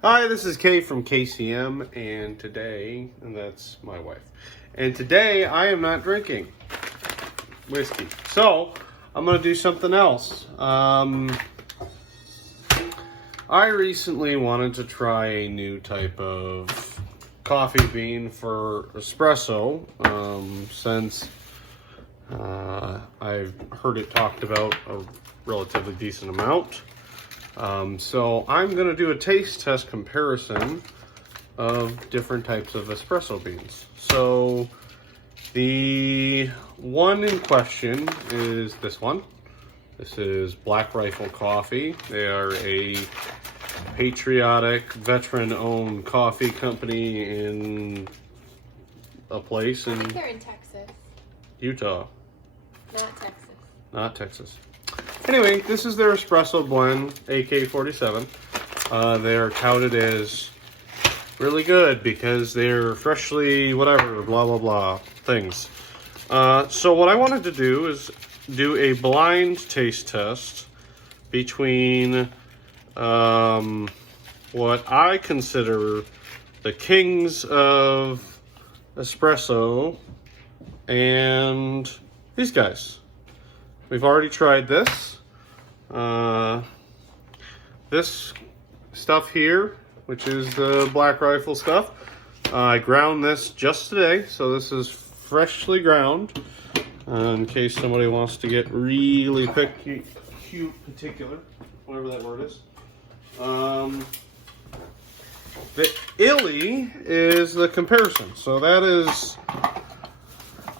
Hi, this is Kay from KCM, and today, and that's my wife, and today I am not drinking whiskey. So, I'm going to do something else. I recently wanted to try a new type of coffee bean for espresso, since I've heard it talked about a relatively decent amount. So I'm going to do a taste test comparison of different types of espresso beans. So the one in question is this one. This is Black Rifle Coffee. They are a patriotic, veteran-owned coffee company in a place in... They're in Texas. Utah. Not Texas. Not Texas. Anyway, this is their espresso blend, AK47. They're touted as really good because they're freshly whatever, blah, blah, blah things. So what I wanted to do is do a blind taste test between what I consider the kings of espresso and these guys. We've already tried this. This stuff here, which is the Black Rifle stuff, I ground this just today, so this is freshly ground, in case somebody wants to get really particular, whatever that word is. The Illy is the comparison, so that is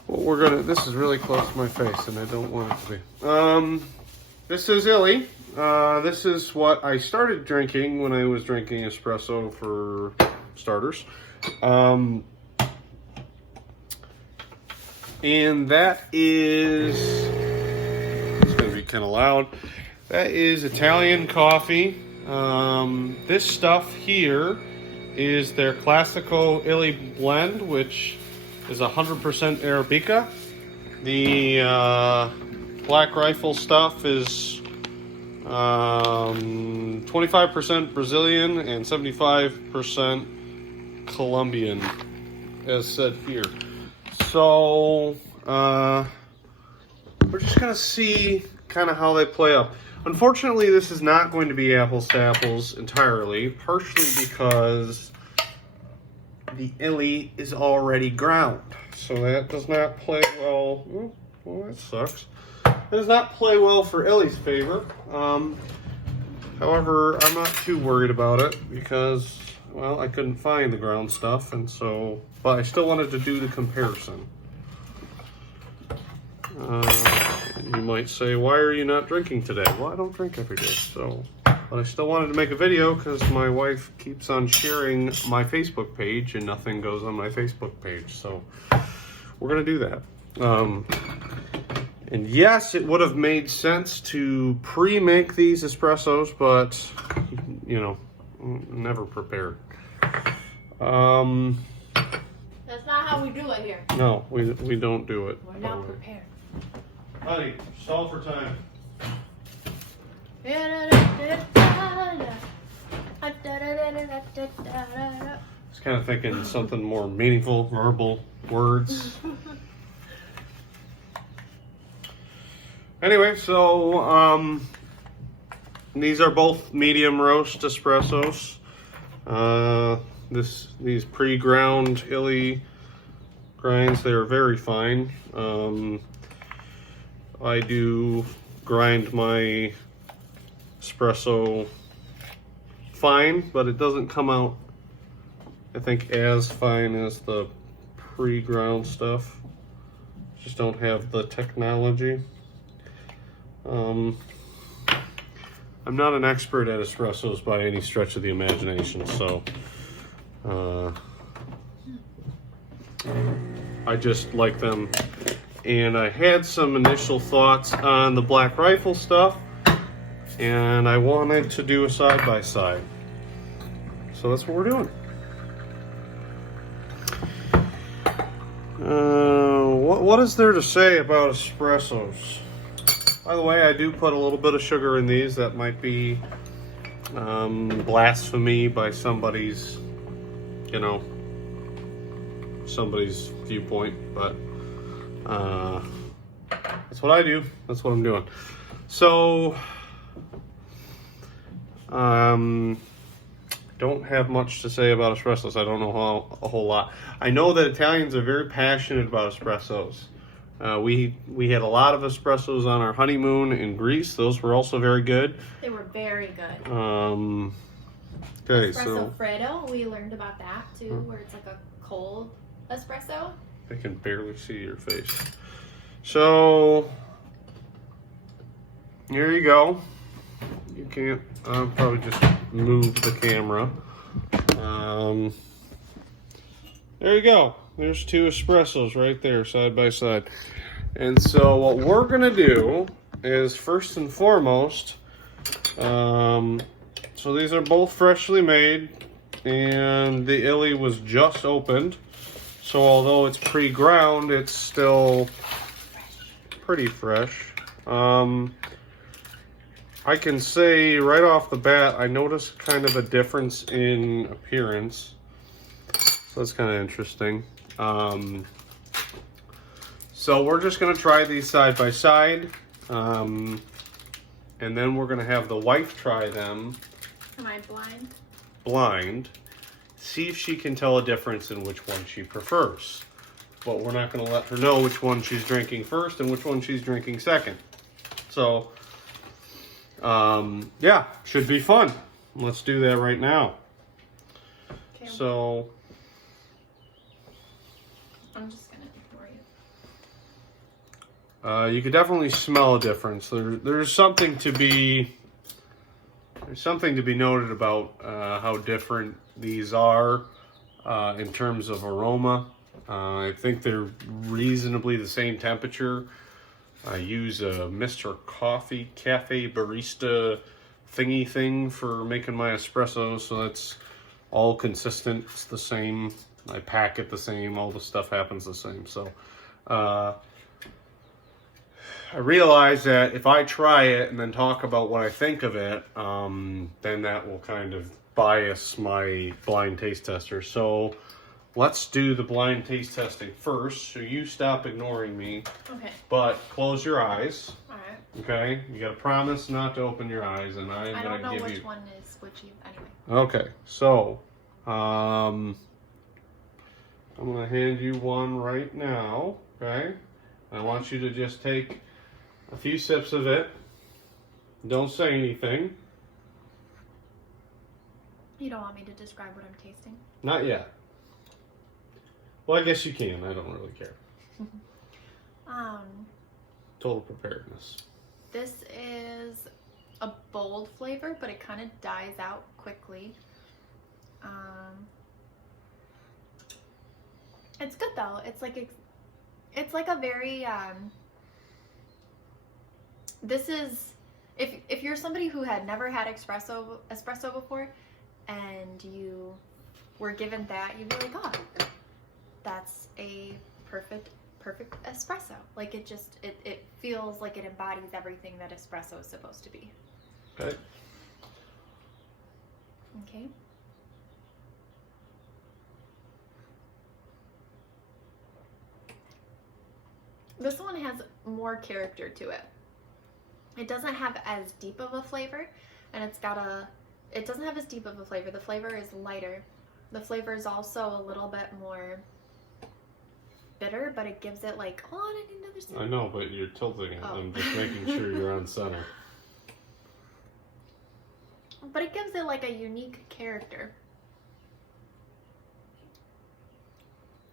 what we're gonna. This is really close to my face, and I don't want it to be. This is Illy. This is what I started drinking when I was drinking espresso for starters. And that is, it's going to be kind of loud. That is Italian coffee. This stuff here is their Classico Illy blend, which is 100% Arabica. The Black Rifle stuff is 25% Brazilian and 75% Colombian, as said here. So we're just gonna see kind of how they play up. Unfortunately, this is not going to be apples to apples entirely, partially because the Illy is already ground, so that does not play well. Oh, well, that sucks. It does not play well for Illy's favor. However, I'm not too worried about it because, well, I couldn't find the ground stuff, and so, but I still wanted to do the comparison. You might say, why are you not drinking today? Well, I don't drink every day, so, but I still wanted to make a video because my wife keeps on sharing my Facebook page and nothing goes on my Facebook page, so we're gonna do that. And yes, it would have made sense to pre-make these espressos, but, you know, never prepared. That's not how we do it here. No, we don't do it. We're not prepared. Honey, stall for time. I was kind of thinking something more meaningful, verbal words. Anyway, so these are both medium roast espressos. These pre-ground Illy grinds, they are very fine. I do grind my espresso fine, but it doesn't come out, I think, as fine as the pre-ground stuff. Just don't have the technology. I'm not an expert at espressos by any stretch of the imagination, so I just like them. And I had some initial thoughts on the Black Rifle stuff, and I wanted to do a side-by-side. So that's what we're doing. What is there to say about espressos? By the way, I do put a little bit of sugar in these. That might be blasphemy by somebody's, you know, somebody's viewpoint, but that's what I do. That's what I'm doing. So, don't have much to say about espressos. I don't know a whole lot. I know that Italians are very passionate about espressos. We had a lot of espressos on our honeymoon in Greece. Those were also very good. They were very good. Okay, Espresso Freddo, we learned about that too, where it's like a cold espresso. I can barely see your face. So, here you go. You can't, I'll probably just move the camera. There you go. There's two espressos right there, side by side. And so what we're gonna do is, first and foremost, so these are both freshly made, and the Illy was just opened. So although it's pre-ground, it's still pretty fresh. I can say right off the bat, I noticed kind of a difference in appearance. So that's kind of interesting. So we're just gonna try these side by side. And then we're gonna have the wife try them. Am I blind? Blind. See if she can tell a difference in which one she prefers. But we're not gonna let her know which one she's drinking first and which one she's drinking second. So, yeah, should be fun. Let's do that right now. Okay. So, I'm just gonna ignore you. you could definitely smell a difference. There's something to be noted about how different these are in terms of aroma. I think they're reasonably the same temperature. I use a Mr. Coffee Cafe Barista thingy thing for making my espresso, so that's all consistent. It's the same. I pack it the same. All the stuff happens the same. So I realize that if I try it and then talk about what I think of it, then that will kind of bias my blind taste tester. So let's do the blind taste testing first. So you stop ignoring me. Okay. But close your eyes. All right. Okay? You got to promise not to open your eyes, and I I'm don't going to know give which you... one is which anyway. Okay. So, I'm going to hand you one right now. Okay? I want you to just take a few sips of it. Don't say anything. You don't want me to describe what I'm tasting? Not yet. Well, I guess you can. I don't really care. Total preparedness. This is a bold flavor, but it kind of dies out quickly. It's good though. It's like a very this is if you're somebody who had never had espresso before and you were given that, you'd be like, oh, that's a perfect espresso. Like it feels like it embodies everything that espresso is supposed to be. Okay. Okay. This one has more character to it. It doesn't have as deep of a flavor, and it doesn't have as deep of a flavor. The flavor is lighter. The flavor is also a little bit more bitter, but it gives it like, oh, I need another sip. I know, but you're tilting it. Oh. I'm just making sure you're on center. But it gives it like a unique character.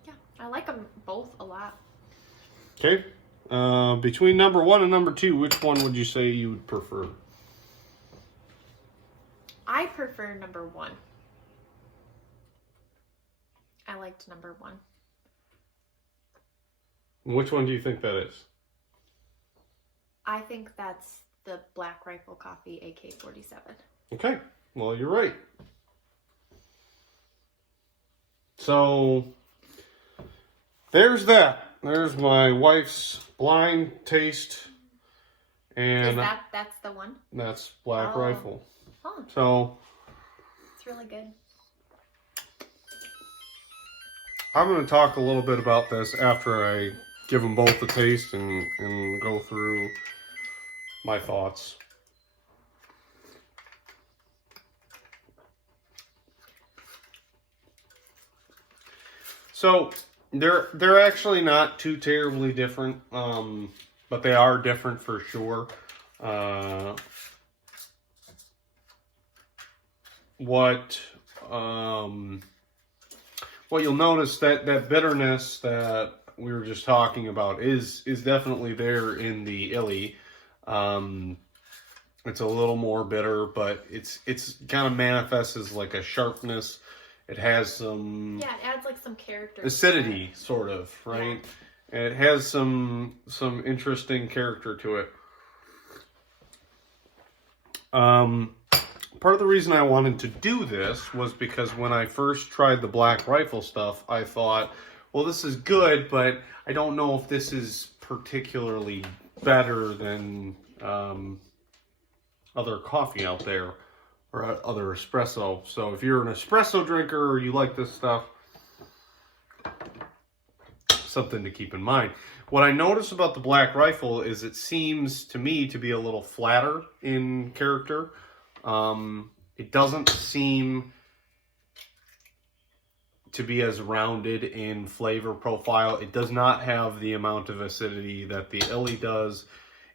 Yeah, I like them both a lot. Okay. Between number 1 and number 2, which one would you say you would prefer? I prefer number 1. I liked number 1. Which one do you think that is? I think that's the Black Rifle Coffee AK47. Okay. Well, you're right. So, there's that. There's my wife's blind taste. And that's the one? that's Black Rifle. Huh. So It's really good. I'm going to talk a little bit about this after I give them both a taste and go through my thoughts. So they're actually not too terribly different, but they are different for sure. What you'll notice that bitterness that we were just talking about is definitely there in the Illy. It's a little more bitter, but it's kind of manifests as like a sharpness. It has some it adds like some character, acidity, sort of, right? Yeah. And it has some interesting character to it. Part of the reason I wanted to do this was because when I first tried the Black Rifle stuff, I thought, well, this is good, but I don't know if this is particularly better than other coffee out there or other espresso. So if you're an espresso drinker or you like this stuff, something to keep in mind. What I notice about the Black Rifle is it seems to me to be a little flatter in character. It doesn't seem to be as rounded in flavor profile. It does not have the amount of acidity that the Illy does.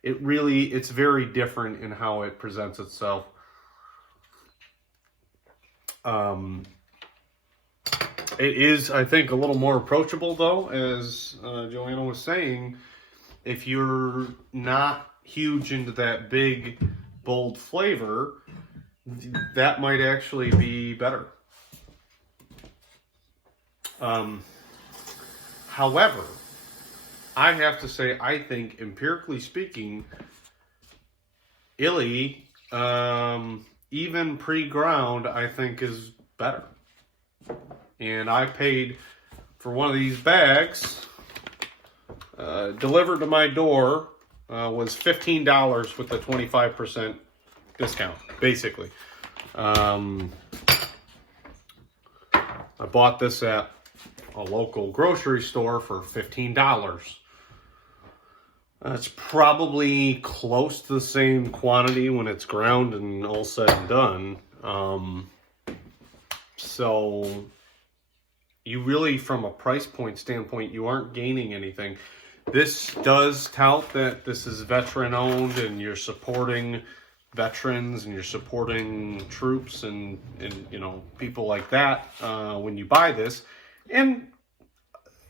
It's very different in how it presents itself. It is, I think, a little more approachable, though, as Joanna was saying. If you're not huge into that big, bold flavor, that might actually be better. However, I have to say, I think, empirically speaking, Illy, even pre-ground, I think is better. And I paid for one of these bags, delivered to my door, was $15 with a 25% discount, basically. I bought this at a local grocery store for $15. It's probably close to the same quantity when it's ground and all said and done. So you really, from a price point standpoint, you aren't gaining anything. This does tout that this is veteran owned and you're supporting veterans and you're supporting troops and people like that when you buy this. And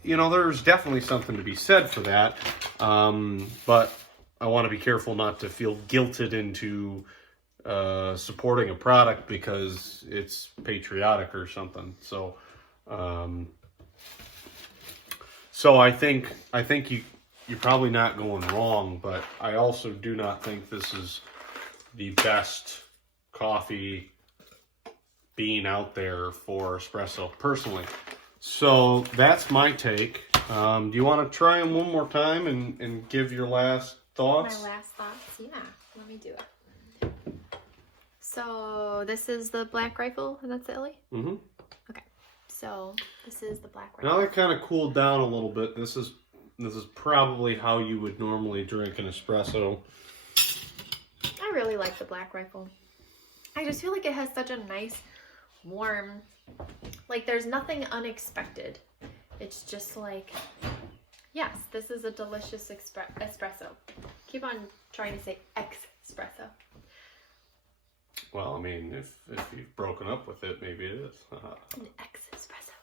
there's definitely something to be said for that. But I want to be careful not to feel guilted into supporting a product because it's patriotic or something. So I think you're probably not going wrong, but I also do not think this is the best coffee bean out there for espresso, personally. So that's my take. Do you want to try them one more time and give your last thoughts? My last thoughts? Yeah, let me do it. So this is the Black Rifle, and that's the Illy? Mm-hmm. Okay, so this is the Black Rifle. Now that kind of cooled down a little bit. This is probably how you would normally drink an espresso. I really like the Black Rifle. I just feel like it has such a nice, warm, like there's nothing unexpected. It's just like, yes, this is a delicious espresso. Keep on trying to say espresso. Well, I mean, if you've broken up with it, maybe it is. An espresso.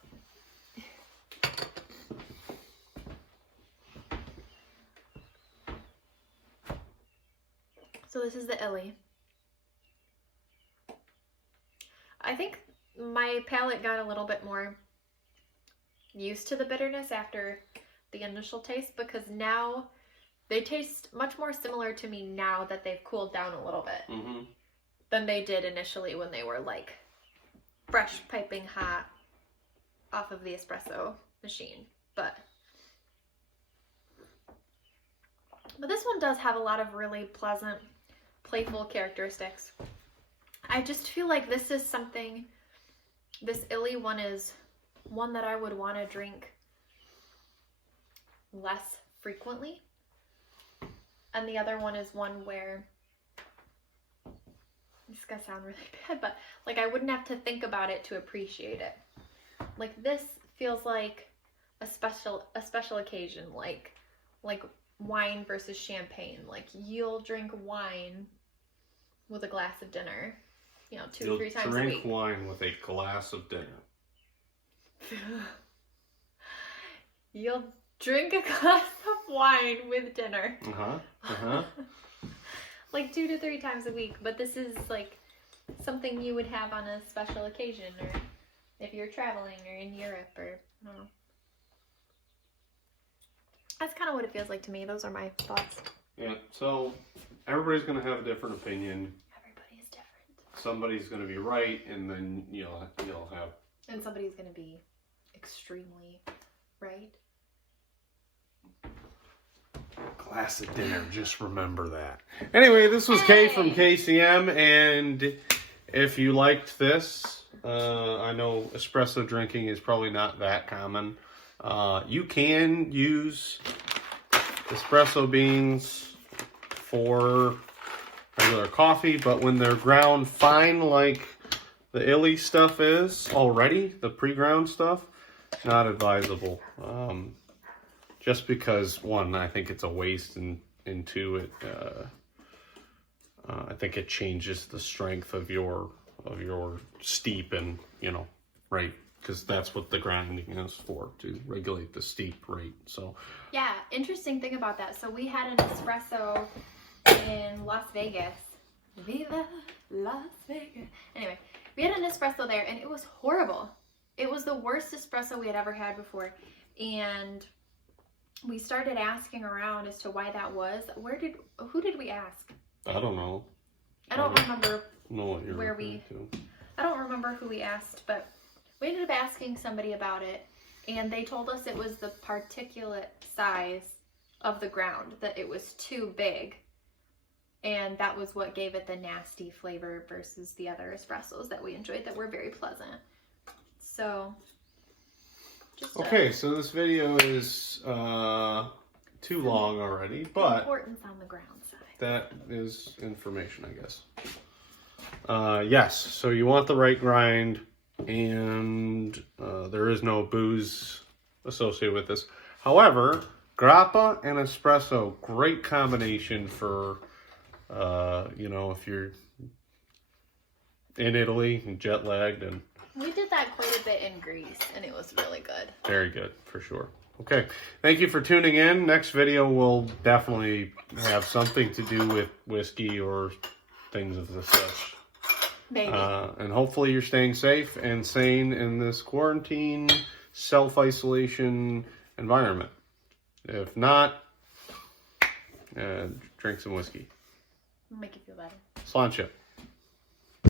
So this is the Illy. I think my palate got a little bit more used to the bitterness after the initial taste, because now they taste much more similar to me now that they've cooled down a little bit than they did initially when they were like fresh piping hot off of the espresso machine. But this one does have a lot of really pleasant, playful characteristics. I just feel like this is something, this Illy one is one that I would want to drink less frequently. And the other one is one where, this is gonna sound really bad, but like I wouldn't have to think about it to appreciate it. Like this feels like a special occasion, like wine versus champagne. Like you'll drink wine with a glass of dinner, you know, 2-3 times a week. Drink wine with a glass of dinner. You'll drink a glass of wine with dinner. Like 2 to 3 times a week. But this is like something you would have on a special occasion, or if you're traveling or in Europe, or I don't know. That's kind of what it feels like to me. Those are my thoughts. Yeah, so everybody's going to have a different opinion. Everybody's different. Somebody's going to be right, and then you'll have... And somebody's going to be extremely right. Glass of dinner, just remember that. Anyway, this was Kay from KCM, and if you liked this, I know espresso drinking is probably not that common. You can use espresso beans for regular coffee, but when they're ground fine like the Illy stuff is already, the pre-ground stuff, not advisable. Just because, one, I think it's a waste, and two, it I think it changes the strength of your steep, and right, because that's what the grinding is for, to regulate the steep rate. So yeah, interesting thing about that. So we had an espresso in Las Vegas. Viva Las Vegas. Anyway, we had an espresso there, and it was horrible. It was the worst espresso we had ever had before, and we started asking around as to why that was. Who did we ask? I don't know. I don't remember where I don't remember who we asked, but we ended up asking somebody about it, and they told us it was the particulate size of the ground, that it was too big, and that was what gave it the nasty flavor versus the other espressos that we enjoyed that were very pleasant. So okay, so this video is too long already, but importance on the ground side. That is information, I guess. Yes, so you want the right grind, and there is no booze associated with this. However, grappa and espresso, great combination for, if you're in Italy and jet lagged, and we did that quite a bit in Greece, and it was really good. Very good, for sure. Okay, thank you for tuning in. Next video will definitely have something to do with whiskey or things of the such. Maybe. And hopefully you're staying safe and sane in this quarantine, self-isolation environment. If not, drink some whiskey. Make you feel better. Sláinte.